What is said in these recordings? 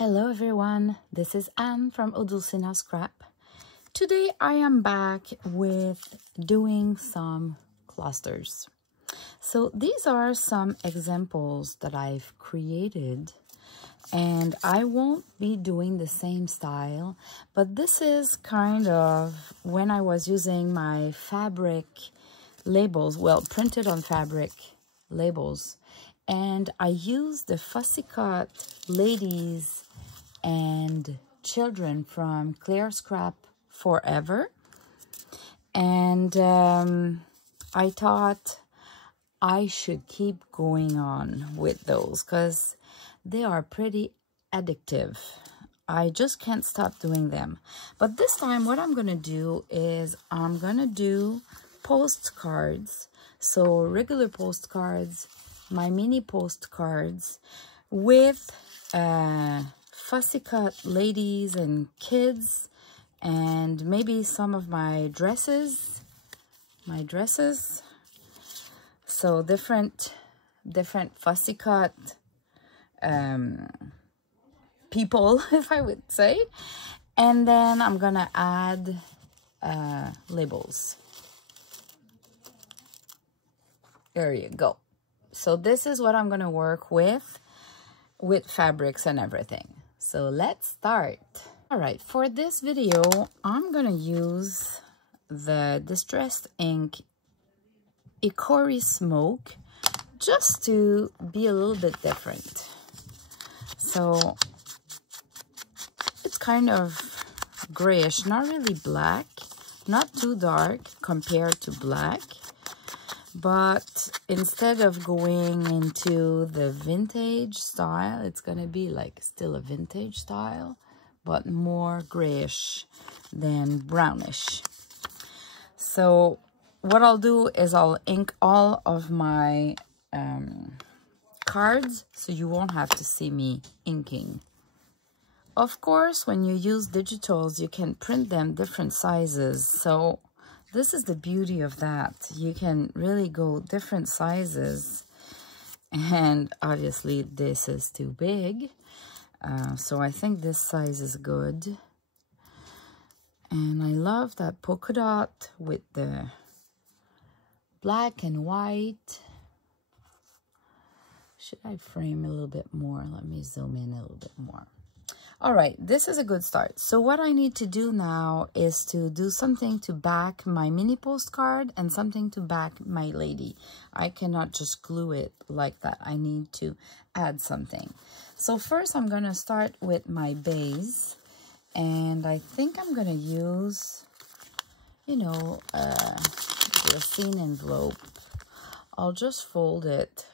Hello everyone, this is Anne from Odulcina Scrap. Today I am back with doing some clusters. So these are some examples that I've created, and I won't be doing the same style, but this is kind of when I was using my fabric labels, well, printed on fabric labels, and I used the fussy cut ladies and children from Clear Scrap Forever, and I thought I should keep going on with those because they are pretty addictive. I just can't stop doing them. But this time what I'm gonna do is I'm gonna do postcards. So regular postcards, my mini postcards with fussy cut ladies and kids, and maybe some of my dresses. So different fussy cut people, if I would say. And then I'm gonna add labels. There you go. So this is what I'm gonna work with fabrics and everything. So let's start. All right, for this video, I'm gonna use the Distressed Ink Hickory Smoke just to be a little bit different. So it's kind of grayish, not really black, not too dark compared to black. But instead of going into the vintage style, it's gonna be like still a vintage style, but more grayish than brownish. So what I'll do is I'll ink all of my cards, so you won't have to see me inking. Of course, when you use digitals, you can print them different sizes. So this is the beauty of that. You can really go different sizes. And obviously this is too big. So I think this size is good. And I love that polka dot with the black and white. Should I frame a little bit more? Let me zoom in a little bit more. All right, this is a good start. So what I need to do now is to do something to back my mini postcard and something to back my lady. I cannot just glue it like that. I need to add something. So first I'm gonna start with my base, and I think I'm gonna use, you know, graphene envelope. I'll just fold it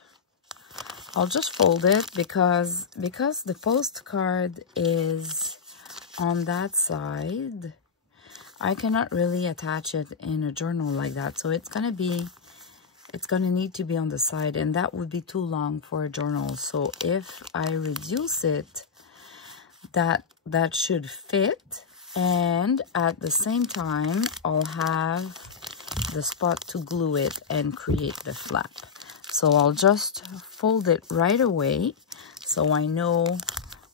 because the postcard is on that side. I cannot really attach it in a journal like that. So it's gonna need to be on the side, and that would be too long for a journal. So if I reduce it, that should fit, and at the same time I'll have the spot to glue it and create the flap. So I'll just fold it right away so I know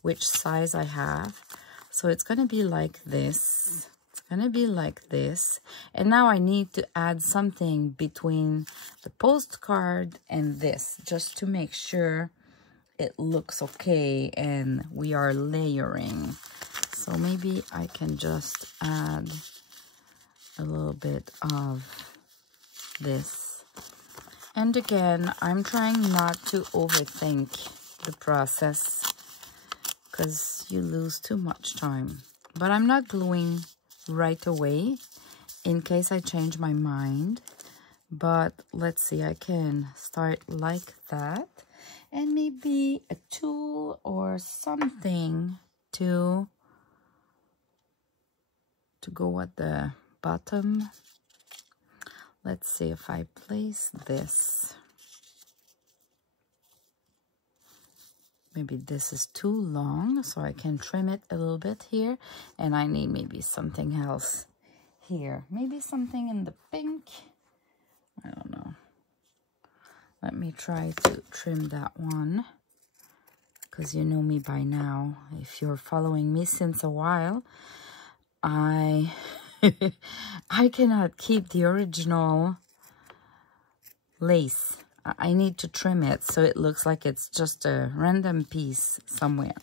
which size I have. So it's gonna be like this. It's gonna be like this. And now I need to add something between the postcard and this, just to make sure it looks okay and we are layering. So maybe I can just add a little bit of this. And again, I'm trying not to overthink the process because you lose too much time. But I'm not gluing right away in case I change my mind. But let's see, I can start like that. And maybe a tool or something to go at the bottom. Let's see if I place this. Maybe this is too long, so I can trim it a little bit here. And I need maybe something else here. Maybe something in the pink. I don't know. Let me try to trim that one. because you know me by now. If you're following me since a while, I cannot keep the original lace. I need to trim it so it looks like it's just a random piece somewhere.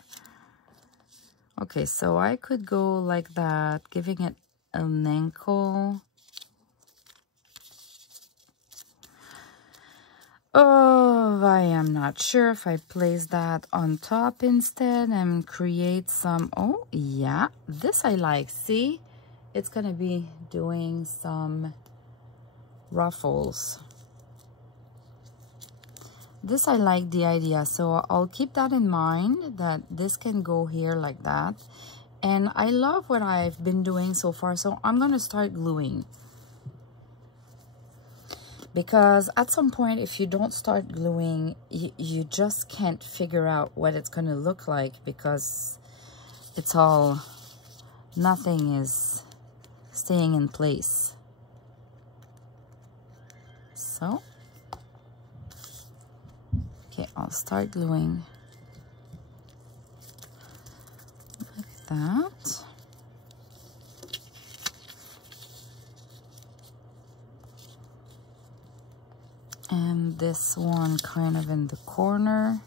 Okay, so I could go like that, giving it an ankle. Oh, I am not sure if I place that on top instead and create some, oh yeah, this I like. See, it's gonna be doing some ruffles. This I like the idea, so I'll keep that in mind, that this can go here like that. And I love what I've been doing so far, so I'm gonna start gluing. Because at some point, if you don't start gluing, you just can't figure out what it's gonna look like, because it's all, nothing is staying in place. So, okay, I'll start gluing like that. And this one kind of in the corner.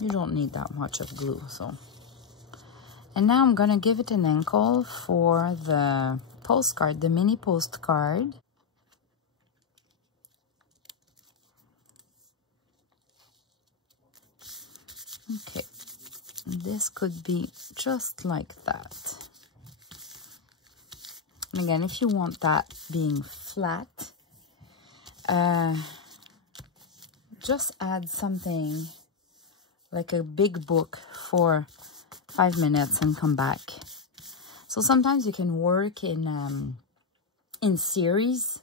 You don't need that much of glue, so. And now I'm gonna give it an ankle for the postcard, the mini postcard. Okay, this could be just like that. And again, if you want that being flat, just add something like a big book for 5 minutes and come back. So sometimes you can work in series.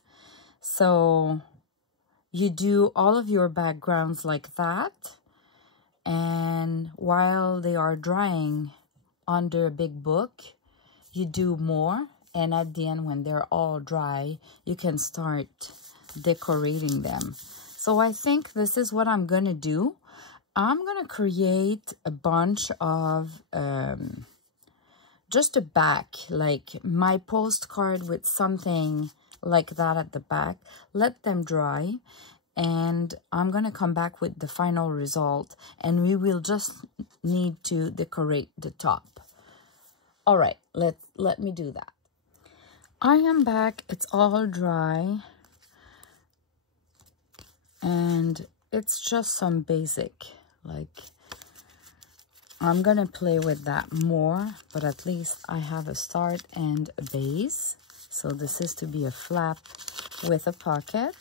So you do all of your backgrounds like that. And while they are drying under a big book, you do more. And at the end, when they're all dry, you can start decorating them. So I think this is what I'm going to do. I'm going to create a bunch of just a back, like my postcard with something like that at the back. Let them dry. And I'm going to come back with the final result, and we will just need to decorate the top. All right, let me do that. I am back. It's all dry. And it's just some basic, like, I'm going to play with that more, but at least I have a start and a base. So this is to be a flap with a pocket.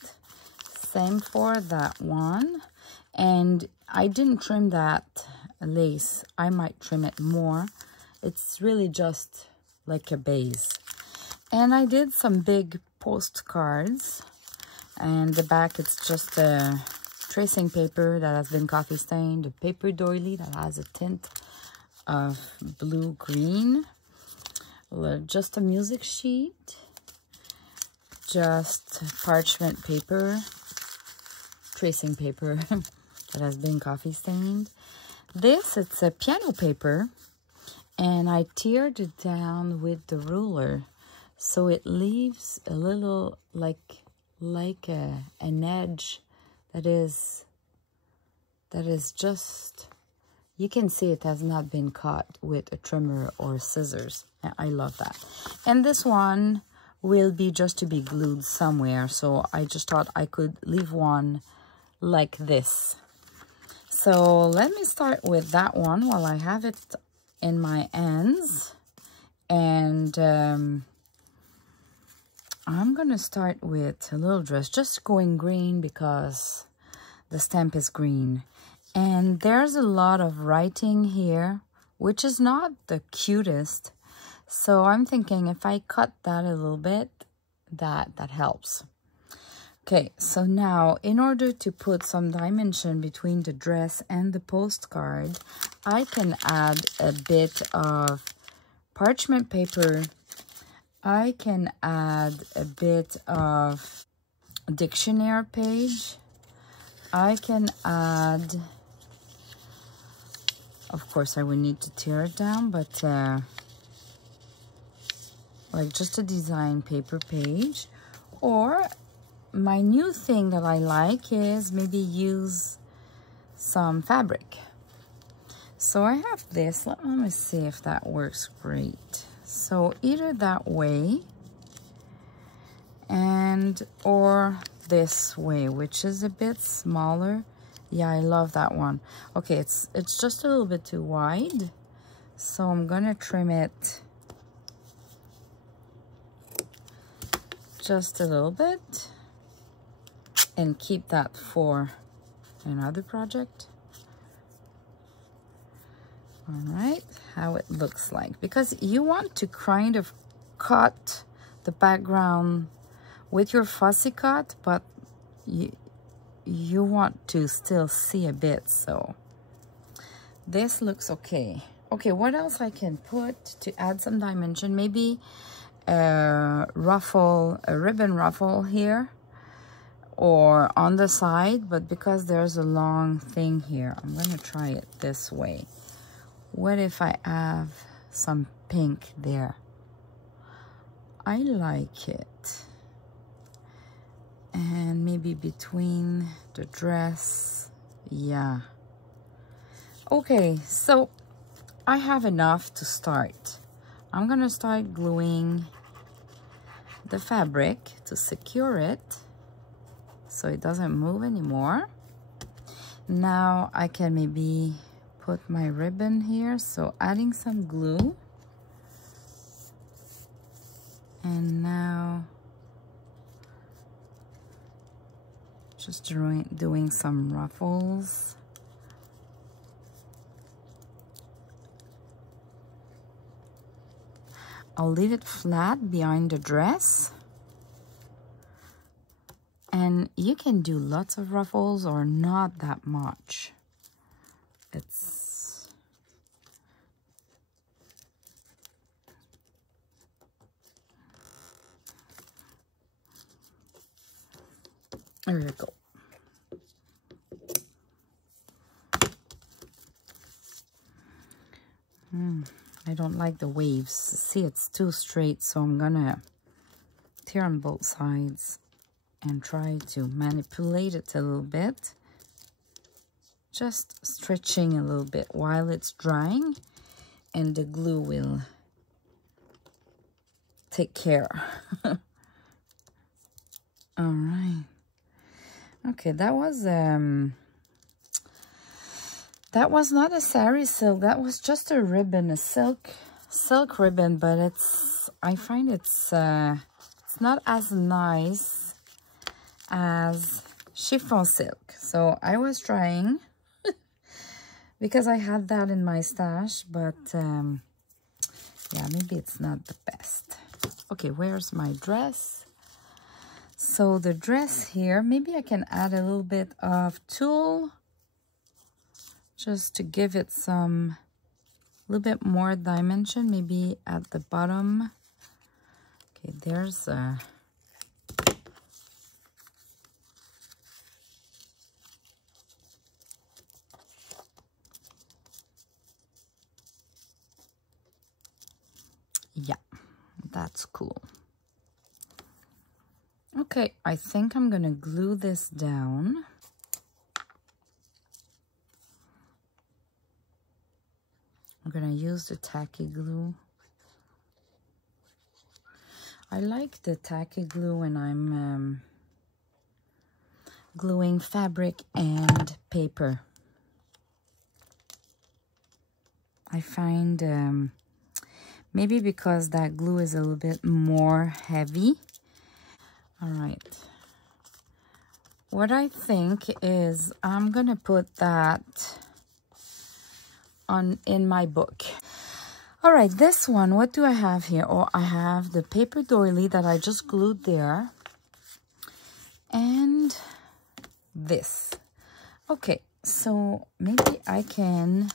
Same for that one. And I didn't trim that lace. I might trim it more. It's really just like a base. And I did some big postcards. And the back, it's just a tracing paper that has been coffee stained. A paper doily that has a tint of blue-green. Just a music sheet. Just parchment paper. Tracing paper that has been coffee stained. This, it's a piano paper, and I teared it down with the ruler, so it leaves a little like an edge that is just, you can see it has not been cut with a trimmer or scissors. I love that. And this one will be just to be glued somewhere, so I just thought I could leave one like this. So let me start with that one while I have it in my hands. And I'm gonna start with a little dress, just going green because the stamp is green. And there's a lot of writing here, which is not the cutest. So I'm thinking if I cut that a little bit, that helps. Okay, so now in order to put some dimension between the dress and the postcard, I can add a bit of parchment paper, I can add a bit of dictionary page. I can add, of course I would need to tear it down, but like just a design paper page. Or my new thing that I like is maybe use some fabric. So I have this, let me see if that works great. So either that way and or this way, which is a bit smaller. Yeah, I love that one. Okay, it's just a little bit too wide, so I'm gonna trim it just a little bit and keep that for another project. All right, how it looks like, because you want to kind of cut the background with your fussy cut, but you want to still see a bit. So this looks okay. Okay, what else I can put to add some dimension? Maybe a ruffle, a ribbon ruffle here or on the side, but because there's a long thing here, I'm gonna try it this way. What if I have some pink there? I like it. And maybe between the dress, yeah. Okay, so I have enough to start. I'm gonna start gluing the fabric to secure it so it doesn't move anymore. Now I can maybe put my ribbon here, so adding some glue. And now just doing some ruffles. I'll leave it flat behind the dress. And you can do lots of ruffles or not that much. It's there you go. I don't like the waves. See, it's too straight, so I'm gonna tear on both sides and try to manipulate it a little bit. Just stretching a little bit while it's drying, and the glue will take care. All right. Okay, that was not a sari silk. That was just a ribbon, a silk ribbon, but I find it's not as nice as chiffon silk. So I was trying because I had that in my stash, but yeah, maybe it's not the best. Okay, where's my dress? So the dress here, maybe I can add a little bit of tulle just to give it a little bit more dimension, maybe at the bottom. Okay, there's a yeah, that's cool. Okay, I think I'm gonna glue this down. I'm gonna use the tacky glue. I like the tacky glue when I'm gluing fabric and paper. I find maybe because that glue is a little bit more heavy. All right. What I think is I'm gonna put that in my book. All right, this one, what do I have here? Oh, I have the paper doily that I just glued there. And this. Okay, so maybe I can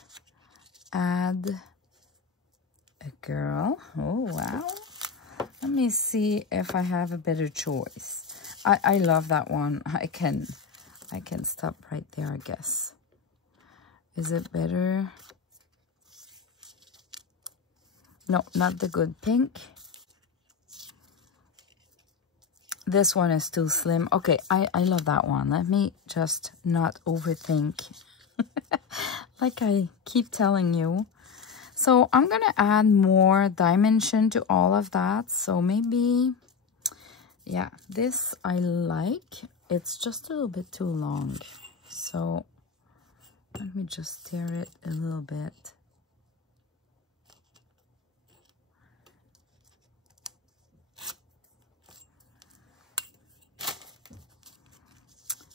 add a girl. Oh, wow. Let me see if I have a better choice. I love that one. I can stop right there, I guess. Is it better? No, not the good pink. This one is too slim. Okay, I love that one. Let me just not overthink. Like I keep telling you. So I'm going to add more dimension to all of that. So maybe, yeah, this I like. It's just a little bit too long. So let me just tear it a little bit.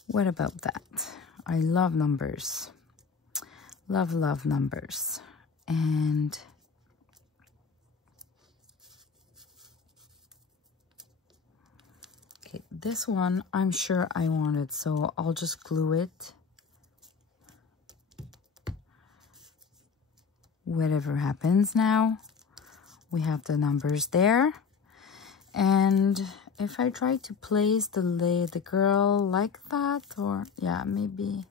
What about that? I love numbers. Love numbers. And okay, this one I'm sure I wanted, so I'll just glue it. Whatever happens now, we have the numbers there. And if I try to place the girl like that, or yeah, maybe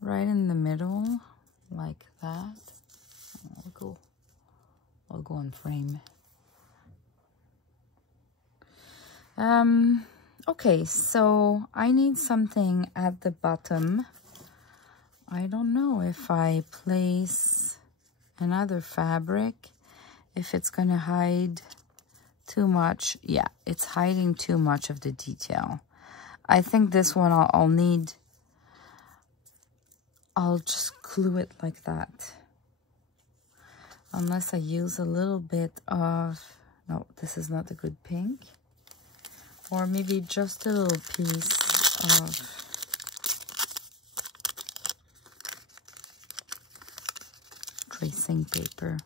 right in the middle like that. I'll go on frame. Okay, so I need something at the bottom. I don't know if I place another fabric, if it's gonna hide too much. Yeah, it's hiding too much of the detail. I think this one I'll just glue it like that. Unless I use a little bit of, no, this is not a good pink. Or maybe just a little piece of tracing paper.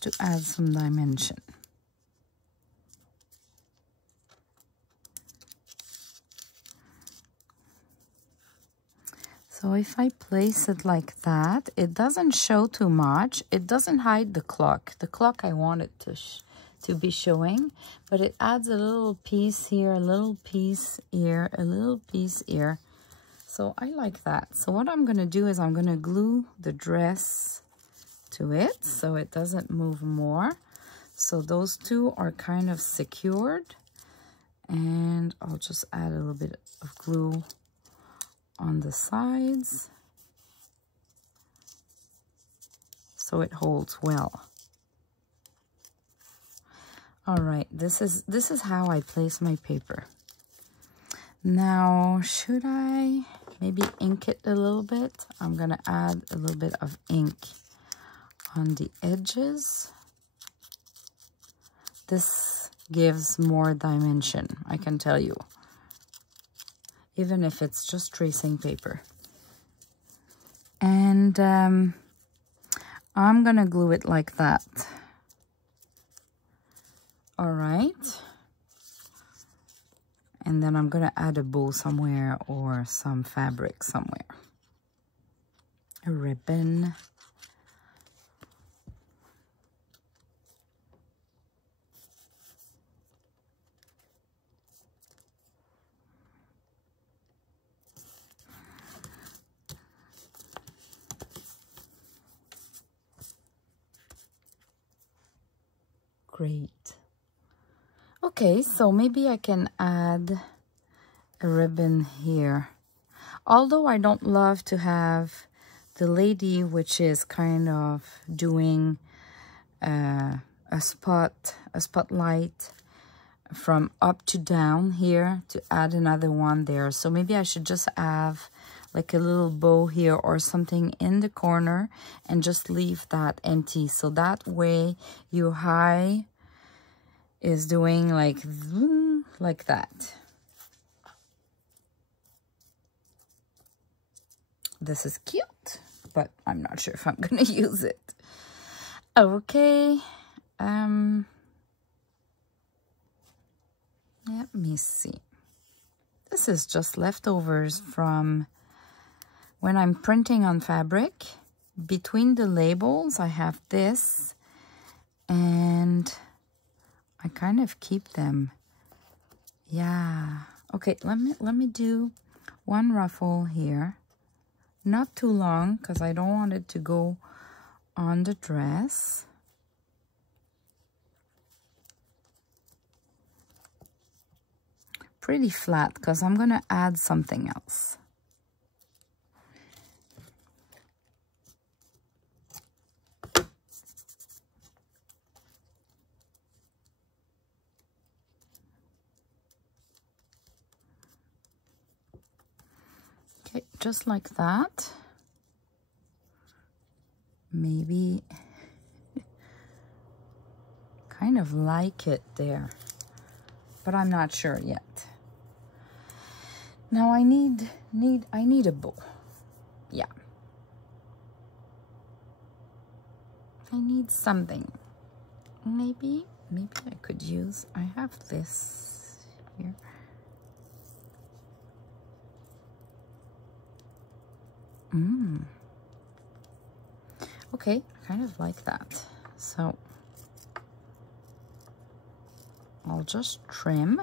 To add some dimension. So if I place it like that, it doesn't show too much. It doesn't hide the clock. The clock I want it to be showing, but it adds a little piece here, a little piece here, a little piece here. So I like that. So what I'm going to do is I'm going to glue the dress to it so it doesn't move more. So those two are kind of secured, and I'll just add a little bit of glue on the sides so it holds well. All right, this is how I place my paper. Now, should I maybe ink it a little bit? I'm gonna add a little bit of ink on the edges. This gives more dimension, I can tell you, even if it's just tracing paper. And I'm gonna glue it like that. All right. And then I'm gonna add a bow somewhere or some fabric somewhere. A ribbon. Great. Okay, so maybe I can add a ribbon here. Although I don't love to have the lady, which is kind of doing a spotlight from up to down here, to add another one there. So maybe I should just have like a little bow here or something in the corner and just leave that empty. So that way your high is doing like that. This is cute, but I'm not sure if I'm gonna use it. Okay. Let me see. This is just leftovers from when I'm printing on fabric. Between the labels, I have this, and I kind of keep them. Yeah. Okay, let me do one ruffle here. Not too long, because I don't want it to go on the dress. Pretty flat, because I'm going to add something else. Okay, just like that. Maybe kind of like it there, but I'm not sure yet. Now I need a bow. Yeah. I need something. Maybe I could use, I have this here. Okay, I kind of like that. So I'll just trim.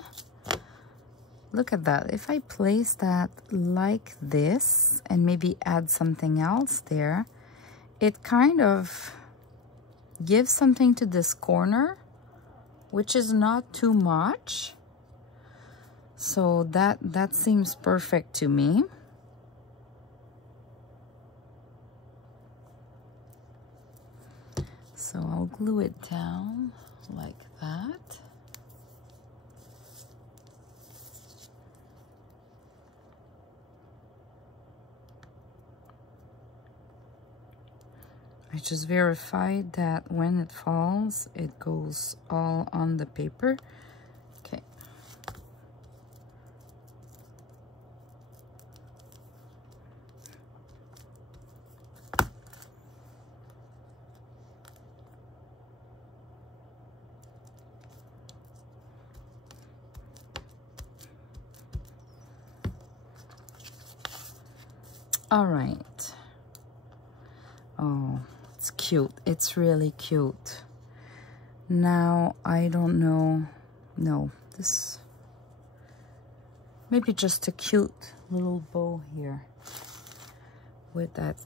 Look at that. If I place that like this and maybe add something else there, it kind of gives something to this corner, which is not too much. So that seems perfect to me. So I'll glue it down like that. I just verified that when it falls, it goes all on the paper. Okay. All right. Oh, it's cute. It's really cute. Now, I don't know. No, this, maybe just a cute little bow here with that,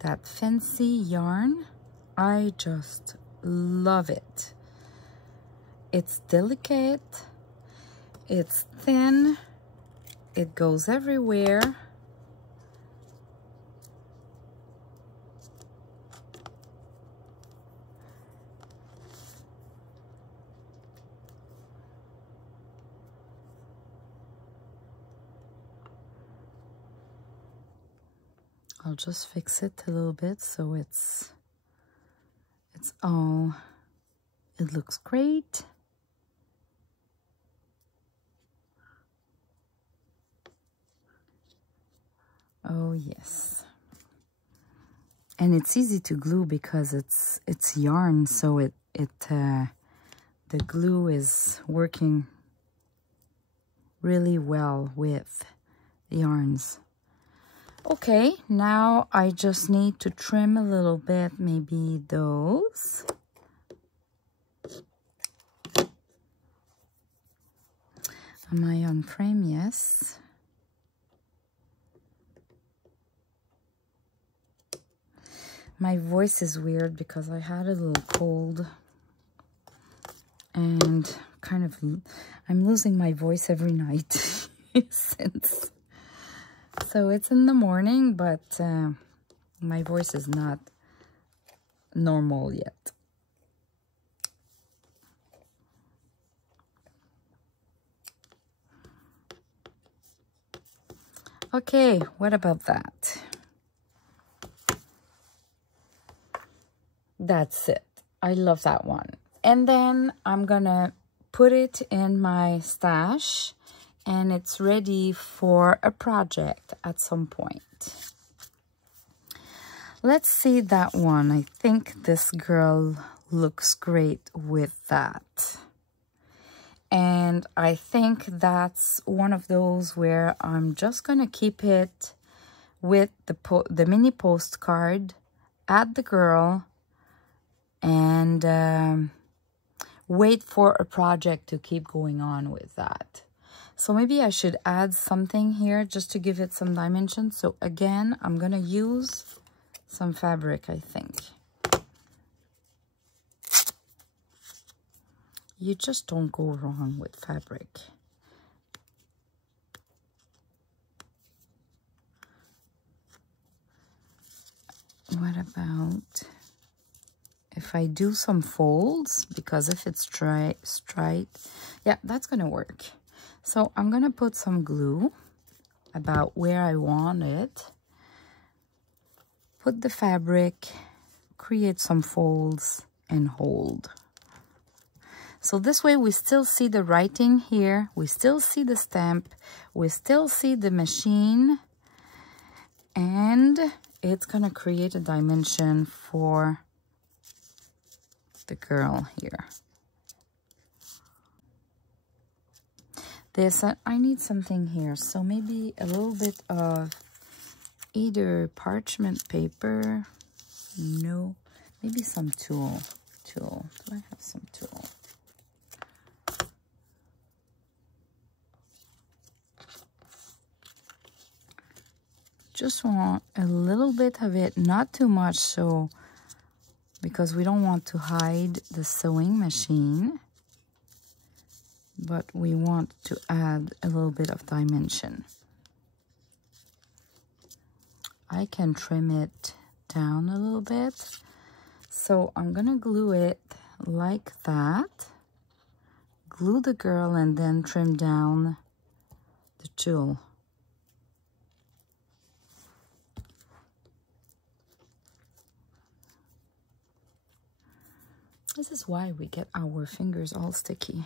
that fancy yarn. I just love it. It's delicate, it's thin, it goes everywhere. I'll just fix it a little bit so it's all, it looks great. Oh yes, and it's easy to glue because it's yarn, so the glue is working really well with the yarns. Okay, now I just need to trim a little bit, maybe those. Am I on frame? Yes. My voice is weird because I had a little cold and kind of, I'm losing my voice every night since. So it's in the morning, but my voice is not normal yet. Okay, what about that? That's it. I love that one. And then I'm gonna put it in my stash and it's ready for a project at some point. Let's see that one. I think this girl looks great with that. And I think that's one of those where I'm just gonna keep it with the mini postcard, add the girl, and wait for a project to keep going on with that. So maybe I should add something here just to give it some dimension. So again, I'm gonna use some fabric, I think. You just don't go wrong with fabric. What about if I do some folds? Because if it's straight, yeah, that's gonna work. So I'm gonna put some glue about where I want it. Put the fabric, create some folds, and hold. So this way we still see the writing here, we still see the stamp, we still see the machine, and it's gonna create a dimension for the girl here. I need something here, so maybe a little bit of either parchment paper, no, maybe some tulle. Do I have some tulle? Just want a little bit of it, not too much, so because we don't want to hide the sewing machine, but we want to add a little bit of dimension. I can trim it down a little bit, so I'm gonna glue it like that, glue the girl, and then trim down the tulle. This is why we get our fingers all sticky.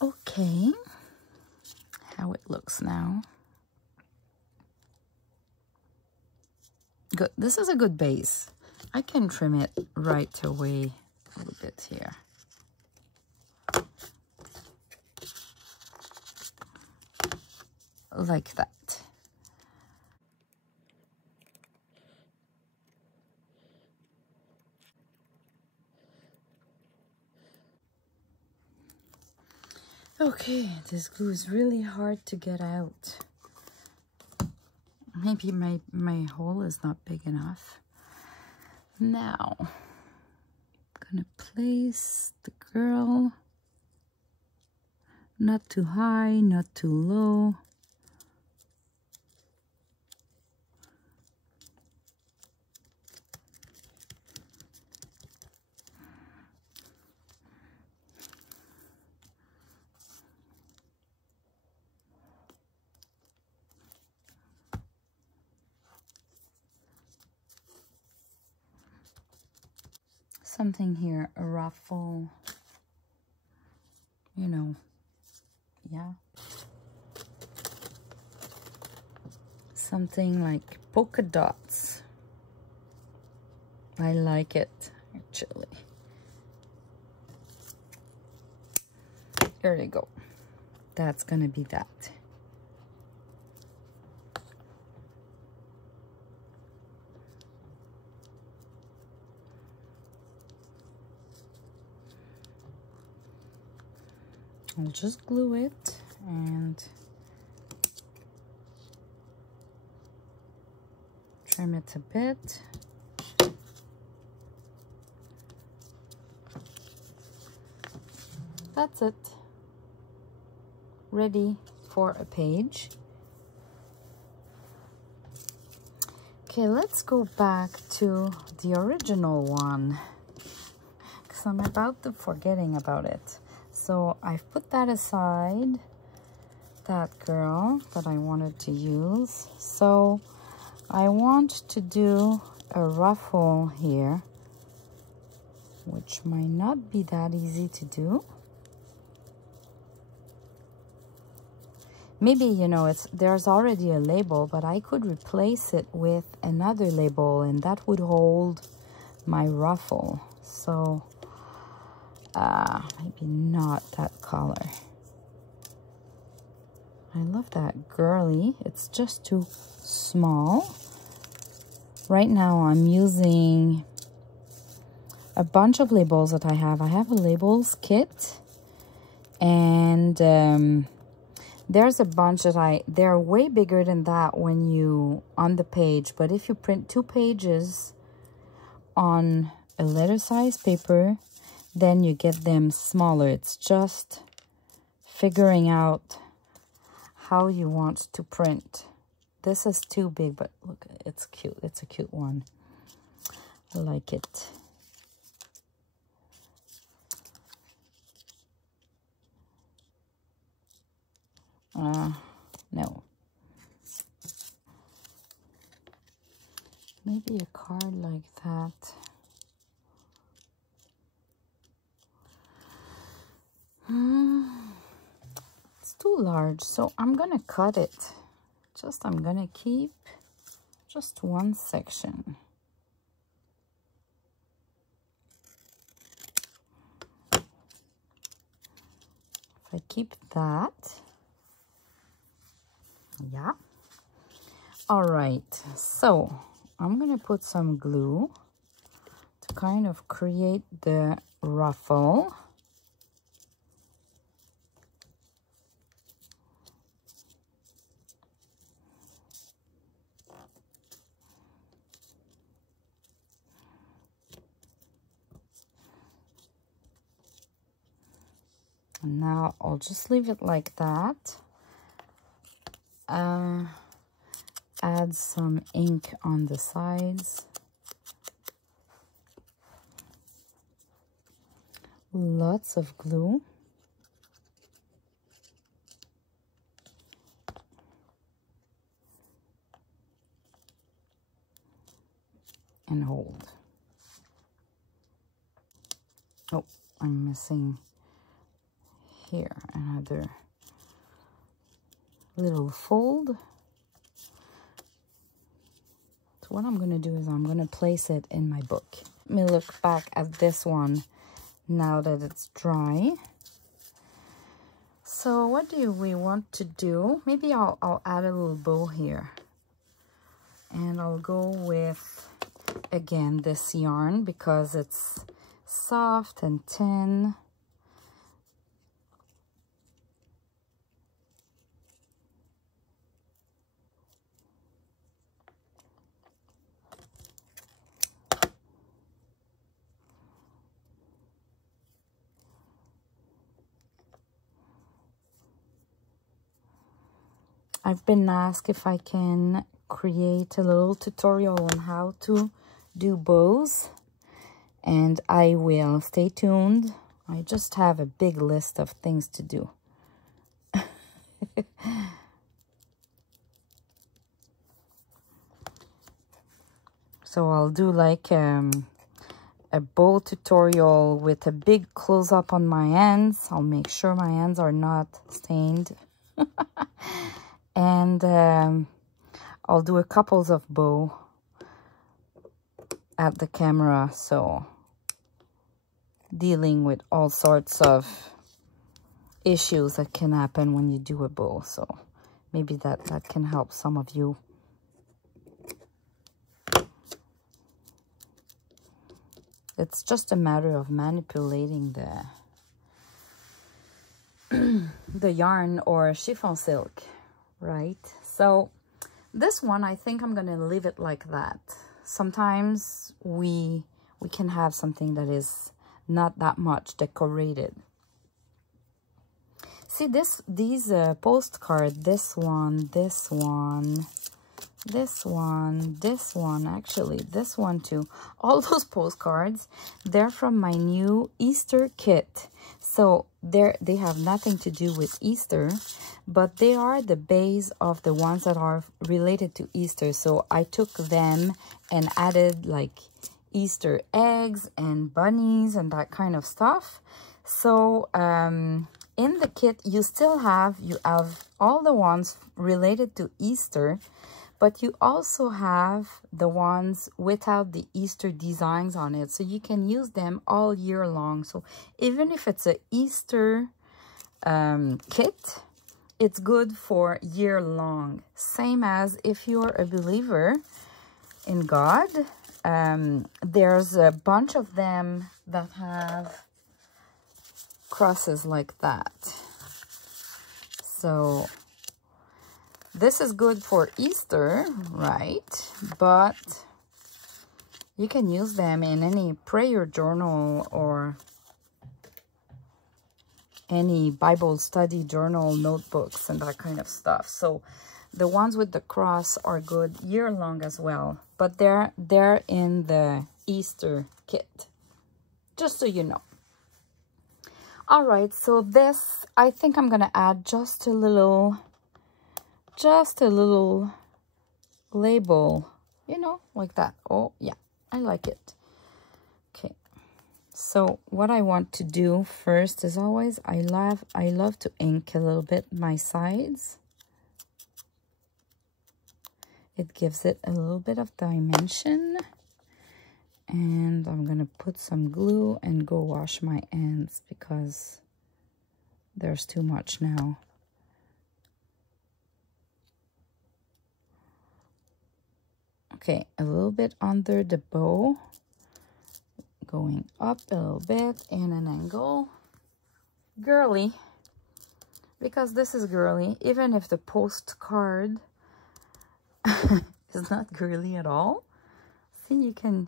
Okay, how it looks now. Good, this is a good base. I can trim it right away a little bit here. Like that. Okay, this glue is really hard to get out. Maybe my hole is not big enough. Now, I'm gonna place the girl, not too high, not too low. Something here, a ruffle, you know, yeah. Something like polka dots. I like it, actually. There you go. That's gonna be that. I'll just glue it and trim it a bit. That's it. Ready for a page. Okay, let's go back to the original one because I'm about to forgetting about it. So I've put that aside, that girl that I wanted to use. So I want to do a ruffle here. which might not be that easy to do. Maybe, you know, there's already a label, but I could replace it with another label, and that would hold my ruffle. So maybe not that color. I love that girly. It's just too small. Right now I'm using a bunch of labels that I have. I have a labels kit, and there's a bunch that they're way bigger than that when you on the page, but if you print 2 pages on a letter size paper, then you get them smaller. It's just figuring out how you want to print. This is too big, but look, it's cute. It's a cute one. I like it. No. Maybe a card like that. It's too large, so I'm gonna cut it. I'm gonna keep just one section. If I keep that, yeah. All right, so I'm gonna put some glue to kind of create the ruffle. And now I'll just leave it like that. Add some ink on the sides. Lots of glue. And hold. Oh, I'm missing here another little fold. So what I'm going to do is I'm going to place it in my book. Let me look back at this one now that it's dry. So what do we want to do? Maybe I'll add a little bow here. And I'll go with, again, this yarn because it's soft and thin. I've been asked if I can create a little tutorial on how to do bows, and I will. Stay tuned. I just have a big list of things to do. So I'll do like a bow tutorial with a big close-up on my hands. I'll make sure my hands are not stained. And I'll do a couples of bow at the camera, so dealing with all sorts of issues that can happen when you do a bow. So maybe that can help some of you. It's just a matter of manipulating the yarn or chiffon silk, right? So this one, I think I'm gonna leave it like that. Sometimes we can have something that is not that much decorated. See these postcard, this one, actually this one too. All those postcards, they're from my new Easter kit. So they have nothing to do with Easter, but they are the base of the ones that are related to Easter. So I took them and added like Easter eggs and bunnies and that kind of stuff. So in the kit, you have all the ones related to Easter, but you also have the ones without the Easter designs on it. So you can use them all year long. So even if it's an Easter kit, it's good for year long. Same as if you're a believer in God. There's a bunch of them that have crosses like that. So this is good for Easter, right? But you can use them in any prayer journal or any Bible study journal, notebooks, and that kind of stuff. So the ones with the cross are good year long as well, but they're in the Easter kit, just so you know. All right, so this, I think I'm gonna add just a little label, you know, like that. Oh yeah, I like it. Okay, so what I want to do first is always, I love to ink a little bit my sides. It gives it a little bit of dimension. And I'm gonna put some glue and go wash my hands because there's too much now. Okay, a little bit under the bow, going up a little bit in an angle. Girly, because this is girly, even if the postcard is not girly at all. See, you can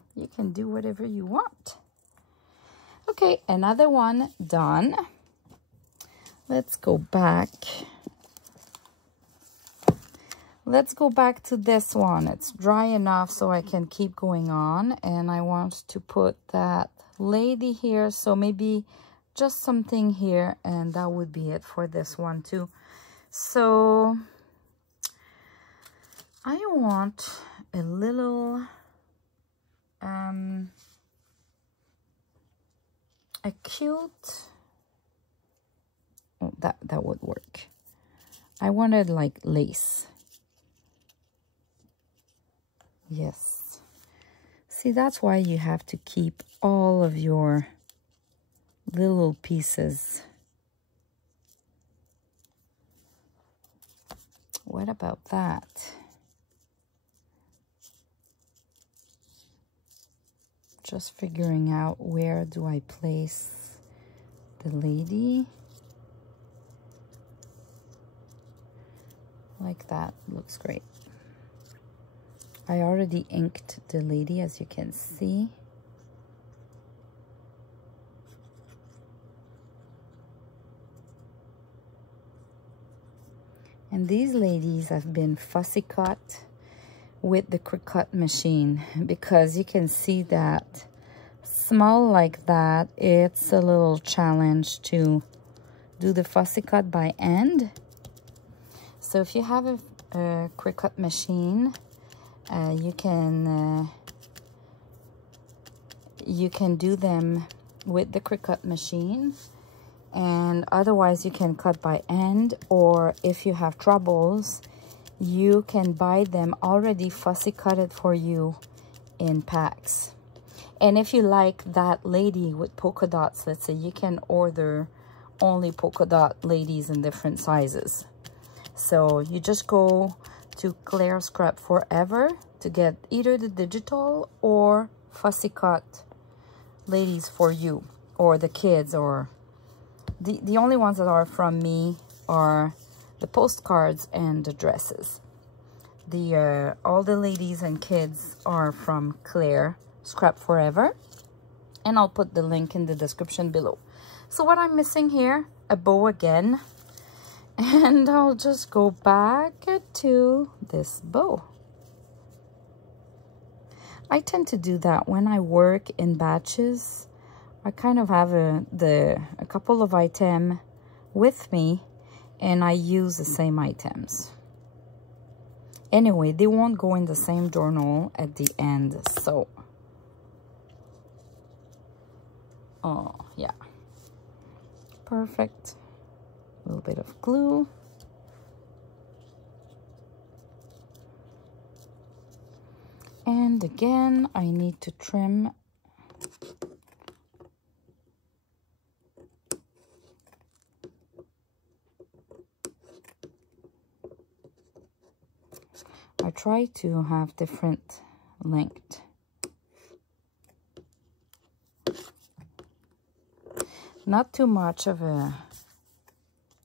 do whatever you want. Okay, another one done. Let's go back. Let's go back to this one. It's dry enough so I can keep going on, and I want to put that lady here, so maybe just something here, and that would be it for this one too. So I want a little a cute, oh, that would work. I wanted like lace. Yes. See, that's why you have to keep all of your little pieces. What about that? Just figuring out where do I place the lady. Like that, looks great. I already inked the lady, as you can see. And these ladies have been fussy cut with the quick cut machine, because you can see that small like that, it's a little challenge to do the fussy cut by hand. So if you have a quick cut machine, you can do them with the quick cut machine, and otherwise you can cut by hand, or if you have troubles, you can buy them already fussy cutted for you in packs. And if you like that lady with polka dots, let's say, you can order only polka dot ladies in different sizes. So you just go to Claire Scrap Forever to get either the digital or fussy cut ladies for you or the kids, or the only ones that are from me are the postcards and the dresses. All the ladies and kids are from Claire Scrap Forever, and I'll put the link in the description below. So what I'm missing here, a bow again, and I'll just go back to this bow. I tend to do that when I work in batches. I kind of have a couple of items with me, and I use the same items. Anyway, they won't go in the same journal at the end, so Oh, yeah. Perfect. A little bit of glue. And again, I need to trim. I try to have different length. Not too much of a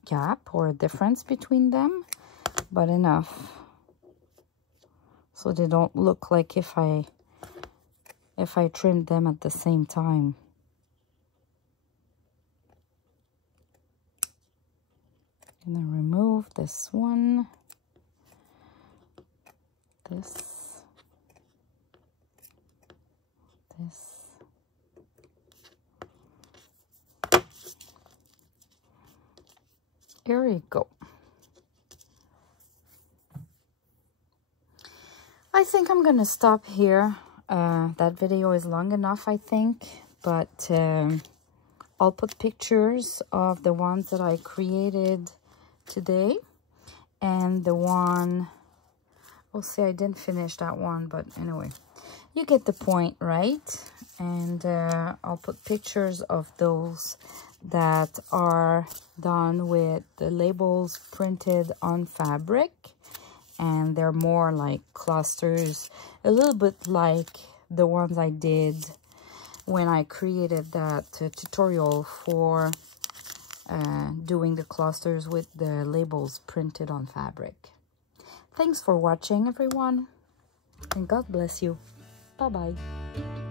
gap or a difference between them, but enough so they don't look like if I trimmed them at the same time. I'm gonna remove this one, this. Here we go. I think I'm gonna stop here. That video is long enough, I think, but I'll put pictures of the ones that I created today, and the one, we'll see, I didn't finish that one, but anyway, you get the point, right? And I'll put pictures of those that are done with the labels printed on fabric, and they're more like clusters, a little bit like the ones I did when I created that tutorial for doing the clusters with the labels printed on fabric. Thanks for watching, everyone, and God bless you. Bye-bye.